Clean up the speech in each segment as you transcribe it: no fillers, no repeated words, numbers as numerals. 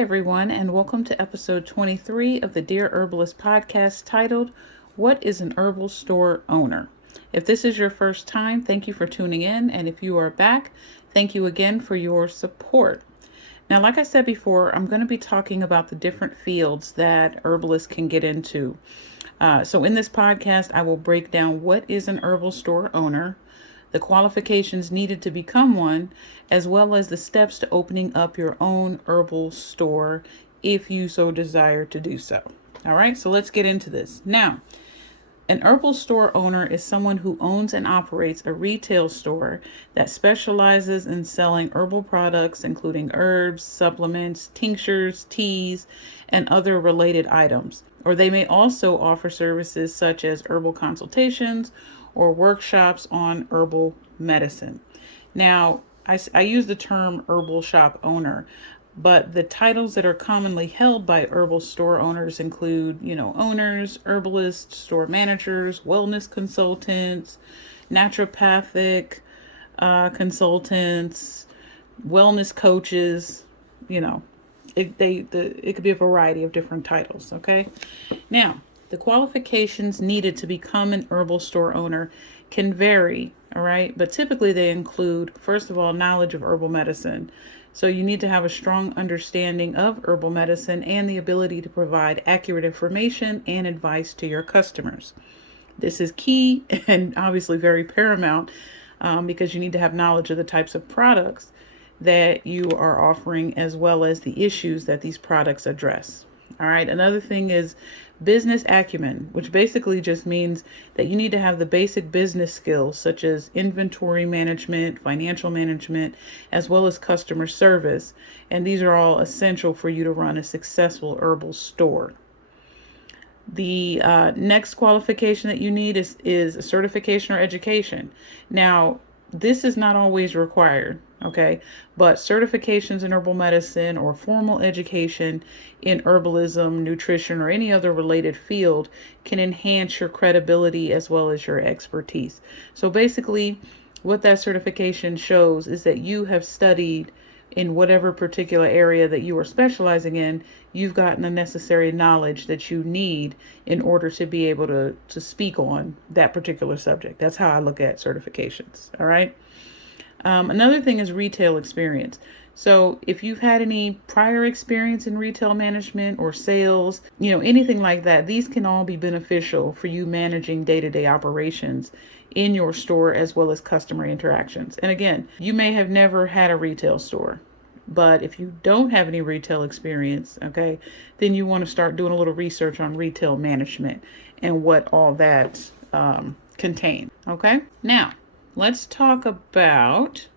Hi, everyone, and welcome to episode 23 of the Dear Herbalist podcast titled, What is an Herbal Store Owner? If this is your first time, thank you for tuning in, and if you are back, thank you again for your support. Now, like I said before, I'm going to be talking about the different fields that herbalists can get into. So in this podcast, I will break down what is an herbal store owner, the qualifications needed to become one, as well as the steps to opening up your own herbal store if you so desire to do so. All right, so let's get into this. Now, an herbal store owner is someone who owns and operates a retail store that specializes in selling herbal products, including herbs, supplements, tinctures, teas, and other related items. Or they may also offer services such as herbal consultations or workshops on herbal medicine. Now, I use the term herbal shop owner, but the titles that are commonly held by herbal store owners include, owners, herbalists, store managers, wellness consultants, naturopathic consultants, wellness coaches. It could be a variety of different titles. Okay, now the qualifications needed to become an herbal store owner can vary. All right, but typically they include, first of all, knowledge of herbal medicine. So you need to have a strong understanding of herbal medicine and the ability to provide accurate information and advice to your customers. This is key and obviously very paramount because you need to have knowledge of the types of products that you are offering as well as the issues that these products address. All right, another thing is business acumen, which basically just means that you need to have the basic business skills such as inventory management, financial management, as well as customer service. And these are all essential for you to run a successful herbal store. The next qualification that you need is a certification or education. Now, this is not always required, okay? But certifications in herbal medicine or formal education in herbalism, nutrition, or any other related field can enhance your credibility as well as your expertise. So basically, what that certification shows is that you have studied in whatever particular area that you are specializing in. You've gotten the necessary knowledge that you need in order to be able to speak on that particular subject. That's how I look at certifications. All right. Another thing is retail experience. So if you've had any prior experience in retail management or sales, anything like that, these can all be beneficial for you managing day-to-day operations in your store as well as customer interactions. And again, you may have never had a retail store, but if you don't have any retail experience, okay, then you want to start doing a little research on retail management and what all that contains. Okay, now let's talk about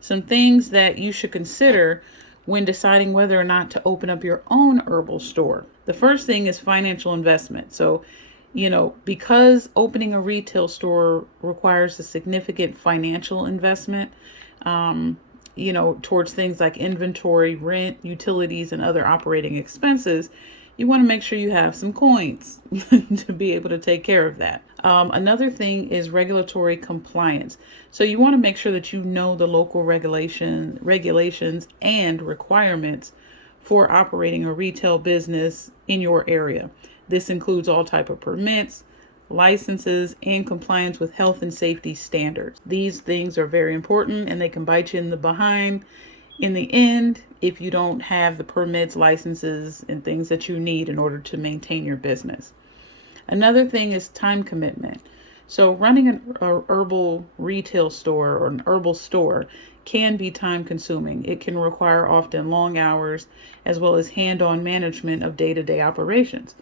some things that you should consider when deciding whether or not to open up your own herbal store. The first thing is financial investment. So, because opening a retail store requires a significant financial investment, towards things like inventory, rent, utilities, and other operating expenses, you want to make sure you have some coins to be able to take care of that. Another thing is regulatory compliance. So you want to make sure that you know the local regulations and requirements for operating a retail business in your area. This includes all type of permits, licenses, and compliance with health and safety standards. These things are very important and they can bite you in the behind in the end if you don't have the permits, licenses, and things that you need in order to maintain your business. Another thing is time commitment. So running an herbal retail store or an herbal store can be time consuming. It can require often long hours as well as hand-on management of day-to-day operations.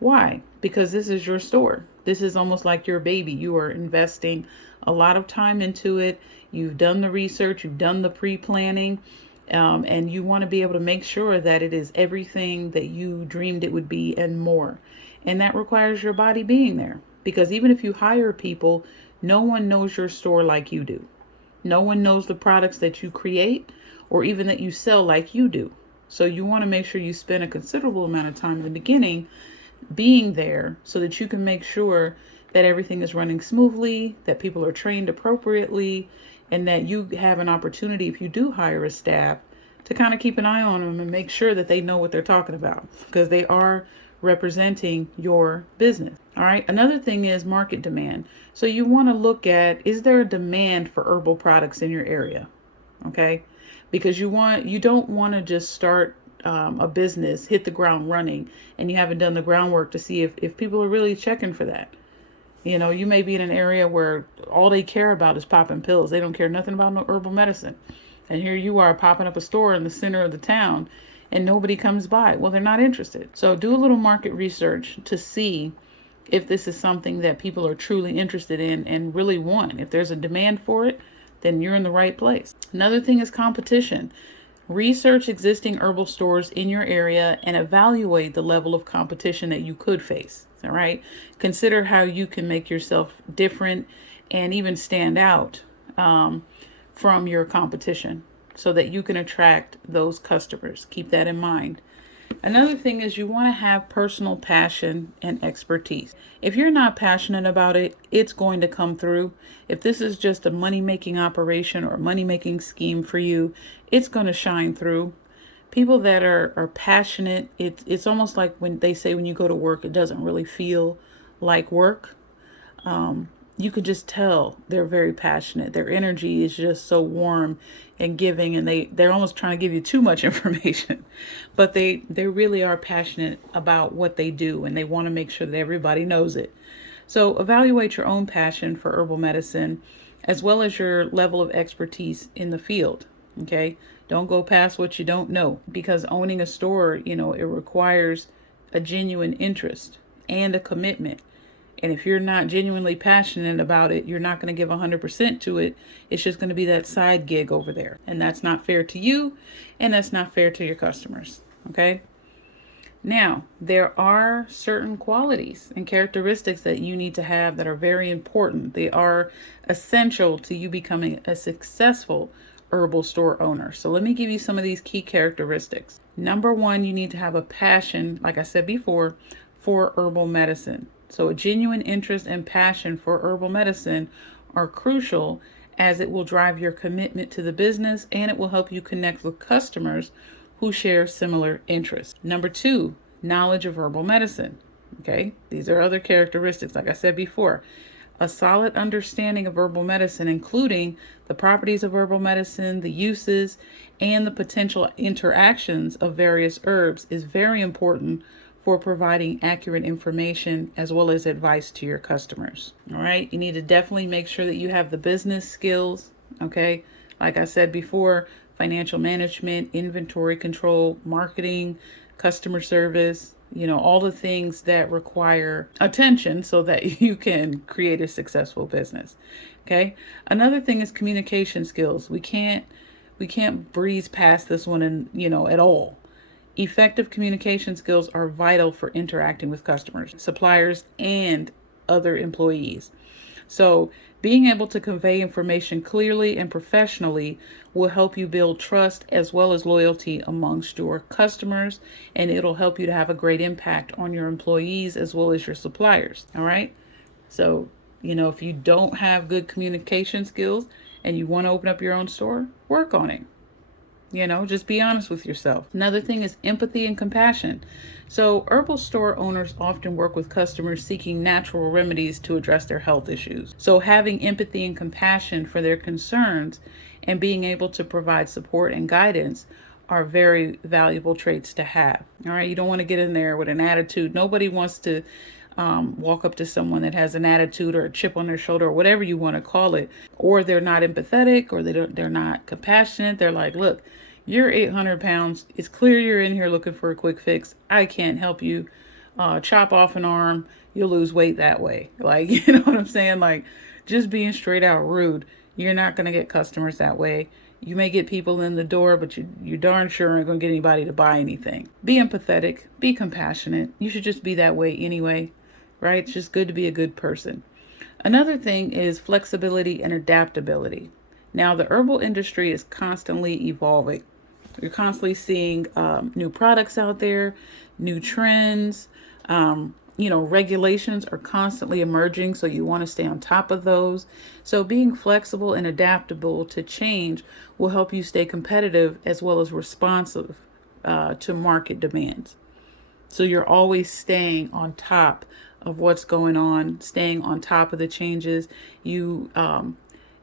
Why? Because this is your store. This is almost like your baby. You are investing a lot of time into it. You've done the research, you've done the pre-planning, and you want to be able to make sure that it is everything that you dreamed it would be and more. And that requires your body being there. Because even if you hire people, no one knows your store like you do. No one knows the products that you create or even that you sell like you do. So you want to make sure you spend a considerable amount of time in the beginning being there so that you can make sure that everything is running smoothly, that people are trained appropriately, and that you have an opportunity, if you do hire a staff, to kind of keep an eye on them and make sure that they know what they're talking about, because they are representing your business. All right. Another thing is market demand. So you want to look at, is there a demand for herbal products in your area? Okay. Because you don't want to just start a business, hit the ground running, and you haven't done the groundwork to see if people are really checking for that. You know, you may be in an area where all they care about is popping pills. They don't care nothing about no herbal medicine. And here you are popping up a store in the center of the town and nobody comes by. Well, they're not interested. So do a little market research to see if this is something that people are truly interested in and really want. If there's a demand for it, then you're in the right place. Another thing is competition. Research existing herbal stores in your area and evaluate the level of competition that you could face. All right. Consider how you can make yourself different and even stand out from your competition so that you can attract those customers. Keep that in mind. Another thing is you want to have personal passion and expertise. If you're not passionate about it, it's going to come through. If this is just a money-making operation or a money-making scheme for you, it's going to shine through. People that are passionate, it's almost like when they say when you go to work, it doesn't really feel like work. You could just tell they're very passionate. Their energy is just so warm and giving, and they're almost trying to give you too much information. But they really are passionate about what they do, and they want to make sure that everybody knows it. So evaluate your own passion for herbal medicine as well as your level of expertise in the field. Okay? Don't go past what you don't know, because owning a store, it requires a genuine interest and a commitment. And if you're not genuinely passionate about it, you're not going to give 100% to it. It's just going to be that side gig over there. And that's not fair to you, and that's not fair to your customers. Okay? Now, there are certain qualities and characteristics that you need to have that are very important. They are essential to you becoming a successful herbal store owner. So let me give you some of these key characteristics. Number one, you need to have a passion, like I said before, for herbal medicine. So a genuine interest and passion for herbal medicine are crucial, as it will drive your commitment to the business and it will help you connect with customers who share similar interests. Number two, knowledge of herbal medicine. Okay, these are other characteristics, like I said before. A solid understanding of herbal medicine, including the properties of herbal medicine, the uses, and the potential interactions of various herbs, is very important for providing accurate information as well as advice to your customers. All right, you need to definitely make sure that you have the business skills. Okay, like I said before, financial management, inventory control, marketing, customer service, all the things that require attention so that you can create a successful business. Okay. Another thing is communication skills. We can't breeze past this one at all. Effective communication skills are vital for interacting with customers, suppliers, and other employees. So being able to convey information clearly and professionally will help you build trust as well as loyalty amongst your customers, and it'll help you to have a great impact on your employees as well as your suppliers. All right. So, if you don't have good communication skills and you want to open up your own store, work on it. Just be honest with yourself. Another thing is empathy and compassion. So herbal store owners often work with customers seeking natural remedies to address their health issues. So having empathy and compassion for their concerns and being able to provide support and guidance are very valuable traits to have. All right. You don't want to get in there with an attitude. Nobody wants to walk up to someone that has an attitude or a chip on their shoulder or whatever you want to call it, or they're not empathetic, or they're not compassionate. They're like, look, you're 800 pounds. It's clear you're in here looking for a quick fix. I can't help you. Chop off an arm. You'll lose weight that way. Like, you know what I'm saying? Like, just being straight out rude. You're not going to get customers that way. You may get people in the door, but you darn sure aren't going to get anybody to buy anything. Be empathetic. Be compassionate. You should just be that way anyway. Right? It's just good to be a good person. Another thing is flexibility and adaptability. Now, the herbal industry is constantly evolving. You're constantly seeing new products out there, new trends, Regulations are constantly emerging, so you want to stay on top of those. So being flexible and adaptable to change will help you stay competitive as well as responsive to market demands. So you're always staying on top of what's going on, staying on top of the changes. You don't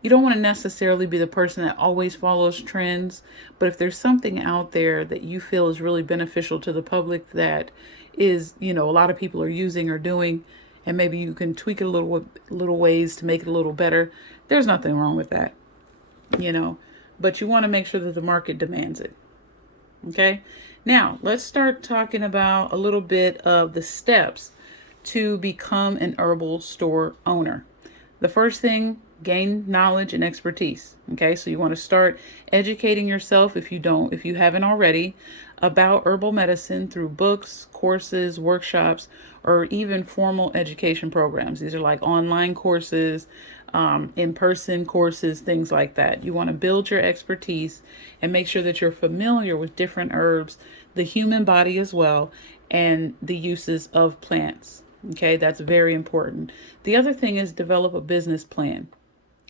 want to necessarily be the person that always follows trends, but if there's something out there that you feel is really beneficial to the public that is, a lot of people are using or doing, and maybe you can tweak it a little ways to make it a little better, there's nothing wrong with that, you know. But you want to make sure that the market demands it. Okay. Now, let's start talking about a little bit of the steps to become an herbal store owner. The first thing, gain knowledge and expertise. Okay, so you want to start educating yourself if you haven't already, about herbal medicine through books, courses, workshops, or even formal education programs. These are like online courses, in-person courses, things like that. You want to build your expertise and make sure that you're familiar with different herbs, the human body as well, and the uses of plants. Okay, that's very important. The other thing is develop a business plan.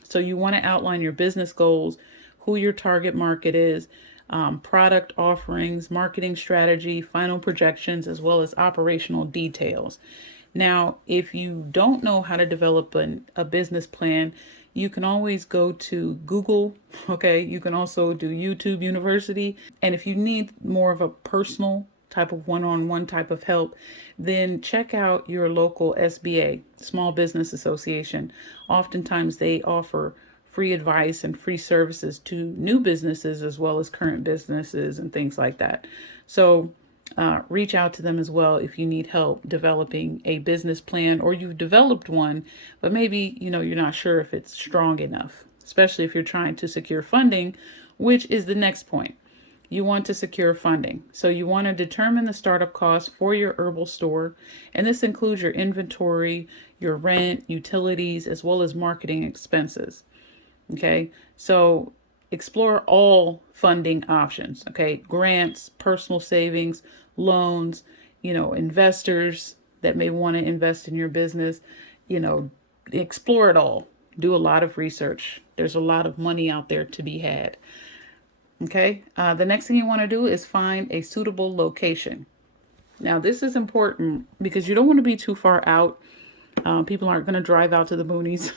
So you want to outline your business goals, who your target market is, product offerings, marketing strategy, final projections, as well as operational details. Now, if you don't know how to develop a business plan, you can always go to Google. Okay, you can also do YouTube University. And if you need more of a personal type of one-on-one type of help, then check out your local SBA, Small Business Association. Oftentimes they offer free advice and free services to new businesses as well as current businesses and things like that. So reach out to them as well if you need help developing a business plan, or you've developed one, but maybe you're not sure if it's strong enough, especially if you're trying to secure funding, which is the next point. You want to secure funding. So you want to determine the startup costs for your herbal store, and this includes your inventory, your rent, utilities, as well as marketing expenses. Okay, so explore all funding options. Okay, grants, personal savings, loans, investors that may want to invest in your business. Explore it all. Do a lot of research. There's a lot of money out there to be had. Okay, the next thing you want to do is find a suitable location. Now, this is important because you don't want to be too far out. People aren't going to drive out to the boonies,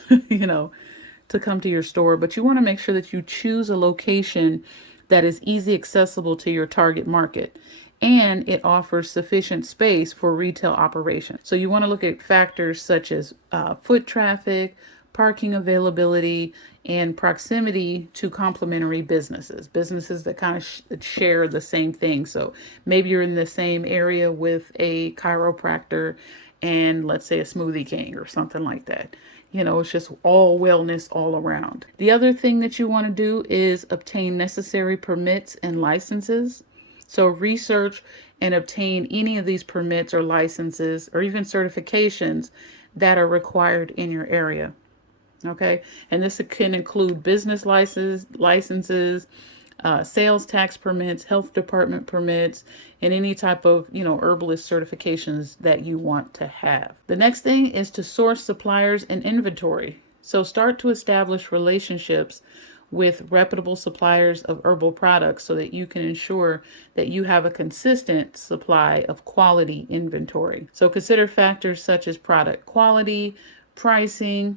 to come to your store, but you want to make sure that you choose a location that is easy accessible to your target market and it offers sufficient space for retail operation. So you want to look at factors such as foot traffic, parking availability, and proximity to complementary businesses that kind of share the same thing. So maybe you're in the same area with a chiropractor and let's say a Smoothie King or something like that. It's just all wellness all around. The other thing that you want to do is obtain necessary permits and licenses. So research and obtain any of these permits or licenses or even certifications that are required in your area. Okay, and this can include business licenses, sales tax permits, health department permits, and any type of, herbalist certifications that you want to have. The next thing is to source suppliers and inventory. So start to establish relationships with reputable suppliers of herbal products so that you can ensure that you have a consistent supply of quality inventory. So consider factors such as product quality, pricing,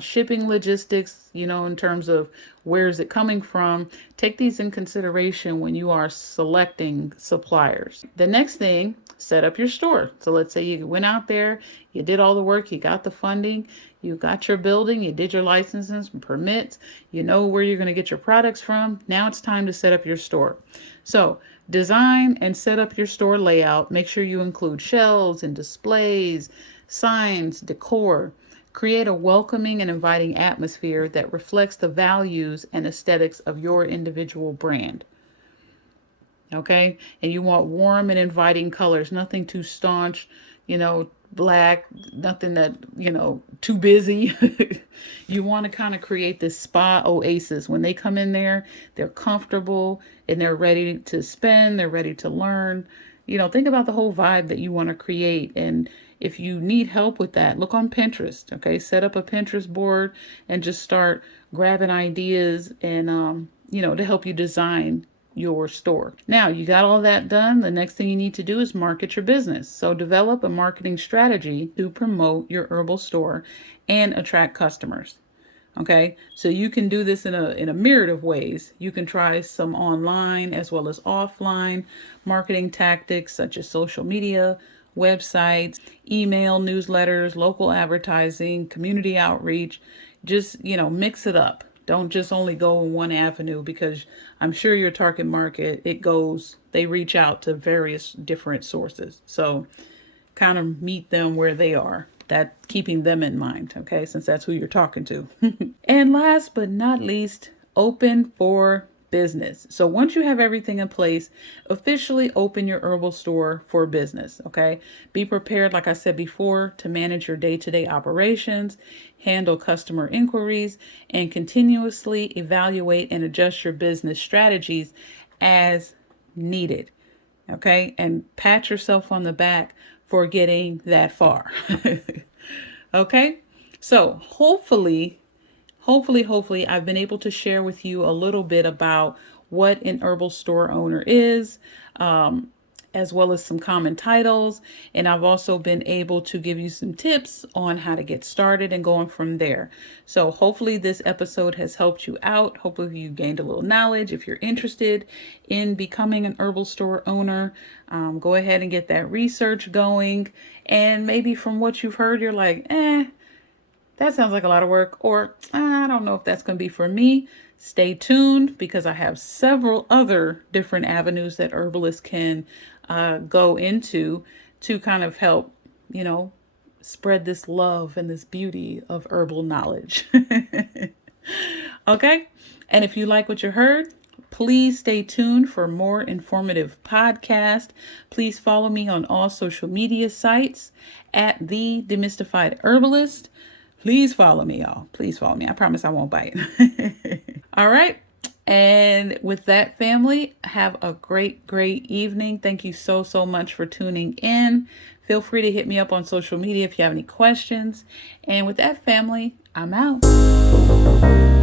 shipping logistics, in terms of where is it coming from. Take these in consideration when you are selecting suppliers. The next thing, set up your store. So let's say you went out there, you did all the work, you got the funding, you got your building, you did your licenses and permits, you know where you're going to get your products from. Now it's time to set up your store. So design and set up your store layout. Make sure you include shelves and displays, signs, decor. Create a welcoming and inviting atmosphere that reflects the values and aesthetics of your individual brand. Okay? And you want warm and inviting colors, nothing too staunch, black, nothing that, too busy. You want to kind of create this spa oasis. When they come in there, they're comfortable and they're ready to spend, they're ready to learn. Think about the whole vibe that you want to create, and If you need help with that, look on Pinterest. Okay, set up a Pinterest board and just start grabbing ideas and to help you design your store. Now, you got all that done. The next thing you need to do is market your business. So develop a marketing strategy to promote your herbal store and attract customers. Okay, so you can do this in a myriad of ways. You can try some online as well as offline marketing tactics such as social media, websites, email, newsletters, local advertising, community outreach. Just, mix it up. Don't just only go in one avenue, because I'm sure your target market, they reach out to various different sources. So kind of meet them where they are. That keeping them in mind, okay, since that's who you're talking to. And last but not least, open for business. So once you have everything in place, officially open your herbal store for business, okay? Be prepared, like I said before, to manage your day-to-day operations, handle customer inquiries, and continuously evaluate and adjust your business strategies as needed, okay? And pat yourself on the back for getting that far. Okay? So hopefully I've been able to share with you a little bit about what an herbal store owner is, as well as some common titles. And I've also been able to give you some tips on how to get started and going from there. So hopefully this episode has helped you out. Hopefully you gained a little knowledge. If you're interested in becoming an herbal store owner, go ahead and get that research going. And maybe from what you've heard, you're like, that sounds like a lot of work, or I don't know if that's going to be for me. Stay tuned, because I have several other different avenues that herbalists can go into to kind of help, spread this love and this beauty of herbal knowledge. Okay? And if you like what you heard, please stay tuned for more informative podcasts. Please follow me on all social media sites at The Demystified Herbalist. Please follow me, y'all. Please follow me. I promise I won't bite. All right. And with that, family, have a great, great evening. Thank you so, so much for tuning in. Feel free to hit me up on social media if you have any questions. And with that, family, I'm out.